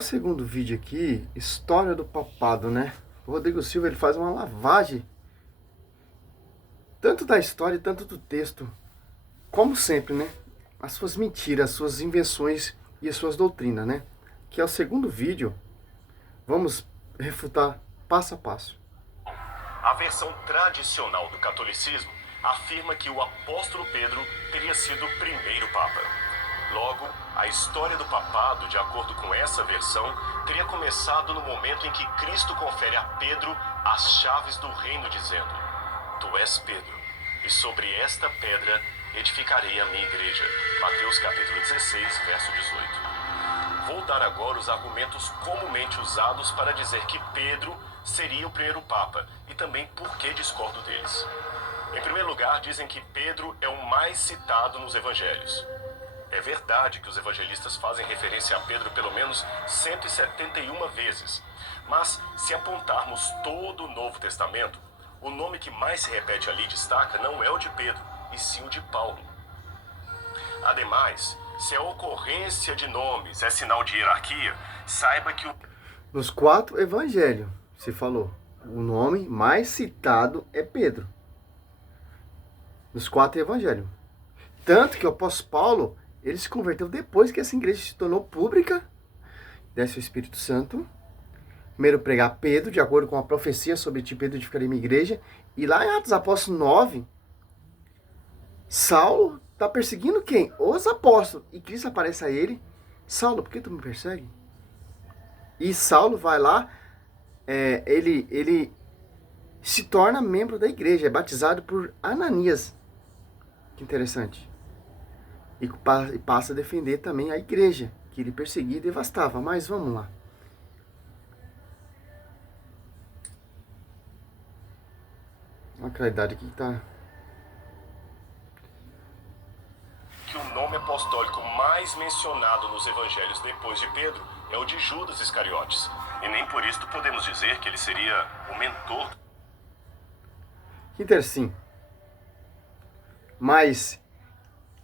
O segundo vídeo aqui, história do papado, né? O Rodrigo Silva ele faz uma lavagem tanto da história, tanto do texto, como sempre, né? As suas mentiras, as suas invenções e as suas doutrinas, né? Que é o segundo vídeo. Vamos refutar passo a passo. A versão tradicional do catolicismo afirma que o apóstolo Pedro teria sido o primeiro papa. Logo, a história do papado, de acordo com essa versão, teria começado no momento em que Cristo confere a Pedro as chaves do reino, dizendo: Tu és Pedro, e sobre esta pedra edificarei a minha igreja. Mateus capítulo 16, verso 18. Vou dar agora os argumentos comumente usados para dizer que Pedro seria o primeiro papa, e também por que discordo deles. Em primeiro lugar, dizem que Pedro é o mais citado nos evangelhos. É verdade que os evangelistas fazem referência a Pedro pelo menos 171 vezes. Mas, se apontarmos todo o Novo Testamento, o nome que mais se repete ali destaca não é o de Pedro, e sim o de Paulo. Ademais, se a ocorrência de nomes é sinal de hierarquia, saiba que Nos 4 evangelhos, se falou, o nome mais citado é Pedro. Nos 4 evangelhos. Tanto que o apóstolo Paulo, ele se converteu depois que essa igreja se tornou pública, desce o Espírito Santo. Primeiro pregar Pedro, de acordo com a profecia sobre ti, Pedro edificarei minha igreja. E lá em Atos dos Apóstolos 9, Saulo está perseguindo quem? Os apóstolos. E Cristo aparece a ele: Saulo, por que tu me persegue? E Saulo vai lá, ele se torna membro da igreja, é batizado por Ananias. Que interessante. E passa a defender também a igreja, que ele perseguia e devastava. Mas vamos lá. Olha a claridade aqui que tá. Que o nome apostólico mais mencionado nos evangelhos depois de Pedro é o de Judas Iscariotes. E nem por isso podemos dizer que ele seria o mentor. Sim. Mas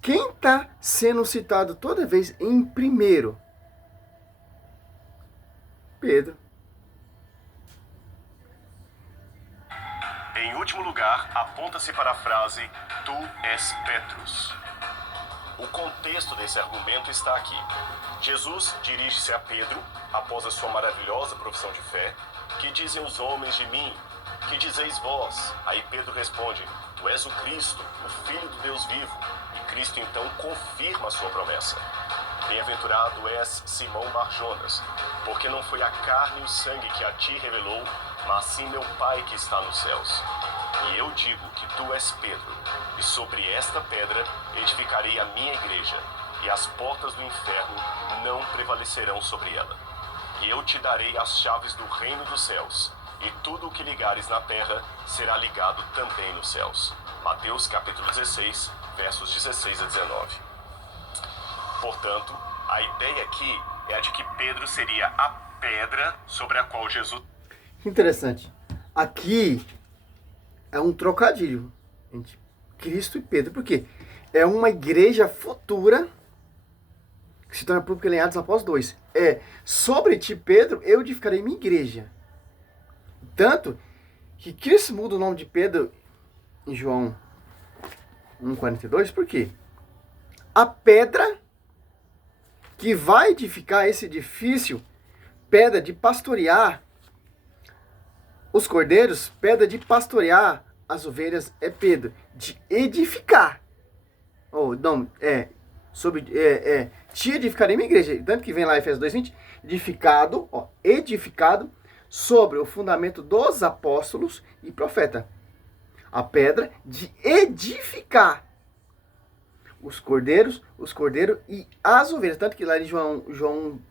quem está sendo citado toda vez em primeiro? Pedro. Em último lugar, aponta-se para a frase Tu és Petrus. O contexto desse argumento está aqui. Jesus dirige-se a Pedro, após a sua maravilhosa profissão de fé: Que dizem os homens de mim? Que dizeis vós? Aí Pedro responde: Tu és o Cristo, o Filho do Deus vivo. E Cristo então confirma a sua promessa: Bem-aventurado és, Simão Bar-Jonas, porque não foi a carne e o sangue que a ti revelou, mas sim meu Pai que está nos céus. E eu digo que tu és Pedro, e sobre esta pedra edificarei a minha igreja, e as portas do inferno não prevalecerão sobre ela. E eu te darei as chaves do reino dos céus, e tudo o que ligares na terra será ligado também nos céus. Mateus capítulo 16, versos 16 a 19. Portanto, a ideia aqui é a de que Pedro seria a pedra sobre a qual Jesus... Interessante. Aqui é um trocadilho entre Cristo e Pedro. Por quê? É uma igreja futura que se torna pública em Atos após 2. Sobre ti, Pedro, eu edificarei minha igreja. Tanto que Cristo muda o nome de Pedro em João 1,42. Por quê? A pedra que vai edificar esse edifício, pedra de pastorear os cordeiros, pedra de pastorear as ovelhas, é Pedro. De edificar. Te edificarei minha igreja. Tanto que vem lá em Efésios 2,20, edificado sobre o fundamento dos apóstolos e profeta. A pedra de edificar os cordeiros e as ovelhas. Tanto que lá em João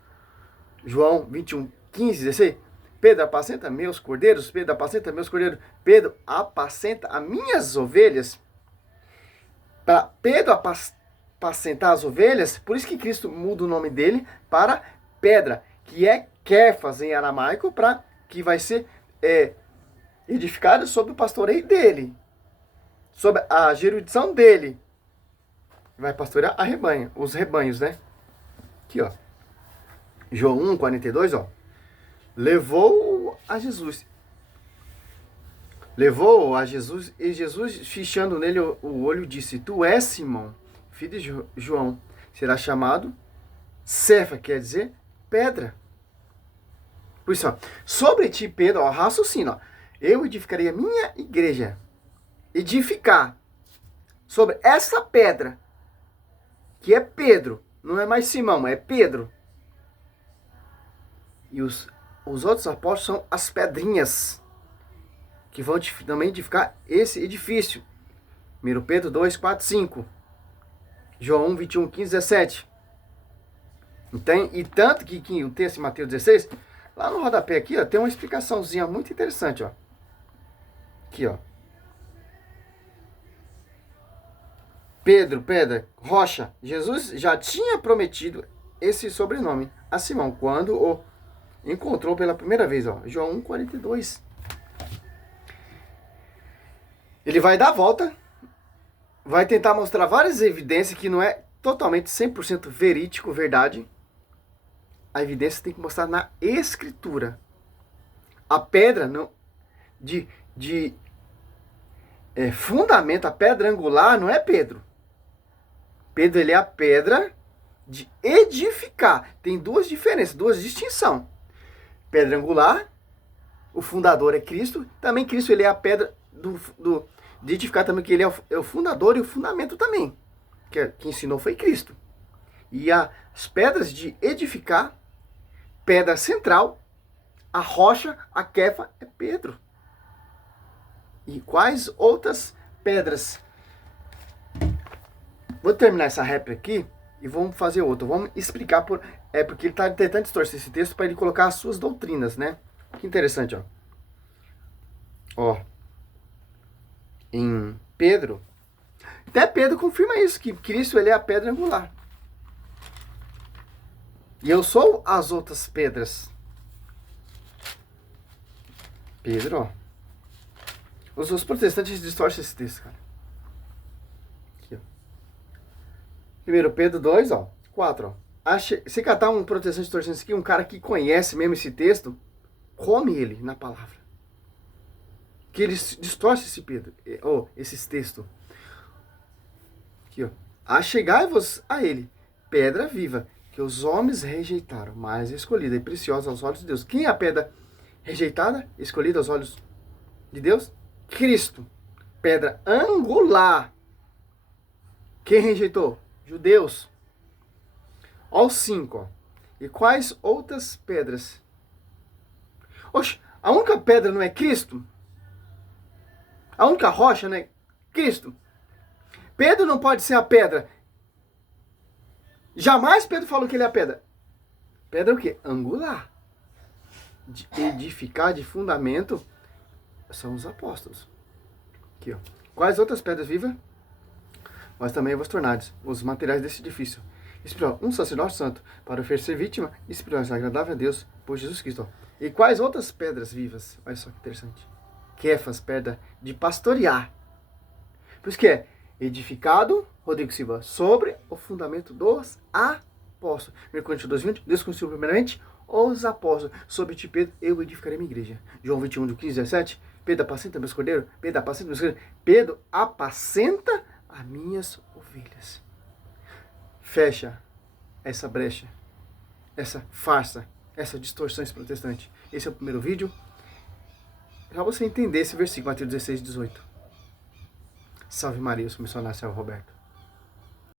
21, 15, 16, Pedro apacenta meus cordeiros, Pedro apacenta meus cordeiros, Pedro apacenta as minhas ovelhas. Para Pedro apacentar as ovelhas, por isso que Cristo muda o nome dele para pedra, que é Kéfas em aramaico, que vai ser edificado sobre o pastoreio dele, sobre a jurisdição dele. Vai pastorear os rebanhos, né? Aqui, ó. João 1:42, ó. Levou a Jesus, e Jesus, fichando nele o olho, disse: Tu és Simão, filho de João, será chamado Cefa, quer dizer pedra. Por isso, ó, sobre ti, Pedro, ó, raciocina, ó, eu edificarei a minha igreja. Edificar sobre essa pedra, que é Pedro, não é mais Simão, é Pedro. E os outros apóstolos são as pedrinhas que vão também edificar esse edifício. 1 Pedro 2, 4, 5. João 1, 21, 15, 17. E tanto que o texto de Mateus 16, lá no rodapé aqui, ó, tem uma explicaçãozinha muito interessante, ó. Aqui, ó. Pedro, pedra, rocha. Jesus já tinha prometido esse sobrenome a Simão quando o encontrou pela primeira vez, ó. João 1:42. Ele vai dar a volta, vai tentar mostrar várias evidências que não é totalmente 100% verídico, verdade. A evidência tem que mostrar na escritura. A pedra não, fundamento, a pedra angular não é Pedro. Pedro, ele é a pedra de edificar. Tem duas diferenças, duas distinções. Pedra angular, o fundador é Cristo. Também Cristo, ele é a pedra de edificar também, que ele é o fundador e o fundamento também. Que ensinou foi Cristo. E as pedras de edificar, pedra central, a rocha, a Kefa, é Pedro. E quais outras pedras? Vou terminar essa réplica aqui e vamos fazer outra. Vamos explicar porque ele está tentando distorcer esse texto para ele colocar as suas doutrinas, né? Que interessante, ó. Ó. Em Pedro, até Pedro confirma isso, que Cristo, ele é a pedra angular. E eu sou as outras pedras. Pedro, ó. Os protestantes distorcem esse texto, cara. Aqui, ó. 1 Pedro 2, ó. 4, ó. Se catar um protestante distorcendo isso aqui, um cara que conhece mesmo esse texto, come ele na palavra. Que ele distorce esse Pedro, esses textos. Aqui, ó. Achegai-vos a ele, pedra viva, que os homens rejeitaram, mas escolhida e preciosa aos olhos de Deus. Quem é a pedra rejeitada, escolhida aos olhos de Deus? Cristo. Pedra angular. Quem rejeitou? Judeus. Ó, 5, ó. E quais outras pedras? Oxe, a única pedra não é Cristo? A única rocha, né? Cristo. Pedro não pode ser a pedra. Jamais Pedro falou que ele é a pedra. Pedra é o quê? Angular. De edificar, de fundamento, são os apóstolos. Aqui, ó. Quais outras pedras vivas? Mas também vos tornares os materiais desse edifício. Espiritual, um sacerdócio santo, para oferecer vítima espiritual agradável a Deus por Jesus Cristo. Ó. E quais outras pedras vivas? Olha só que interessante. Kefas, pedra de pastorear. Por isso que é edificado, Rodrigo Silva, sobre o fundamento dos apóstolos. 1 Coríntios 2:20, Deus construiu primeiramente os apóstolos. Sobre ti, Pedro, eu edificarei minha igreja. João 21, do 15 a 17, Pedro apacenta meus cordeiros, Pedro apacenta meus cordeiros, Pedro apacenta as minhas ovelhas. Fecha essa brecha, essa farsa, essa distorção protestante. Esse é o primeiro vídeo. Para você entender esse versículo, Mateus 16, 18. Salve Maria, eu sou o missionário Roberto.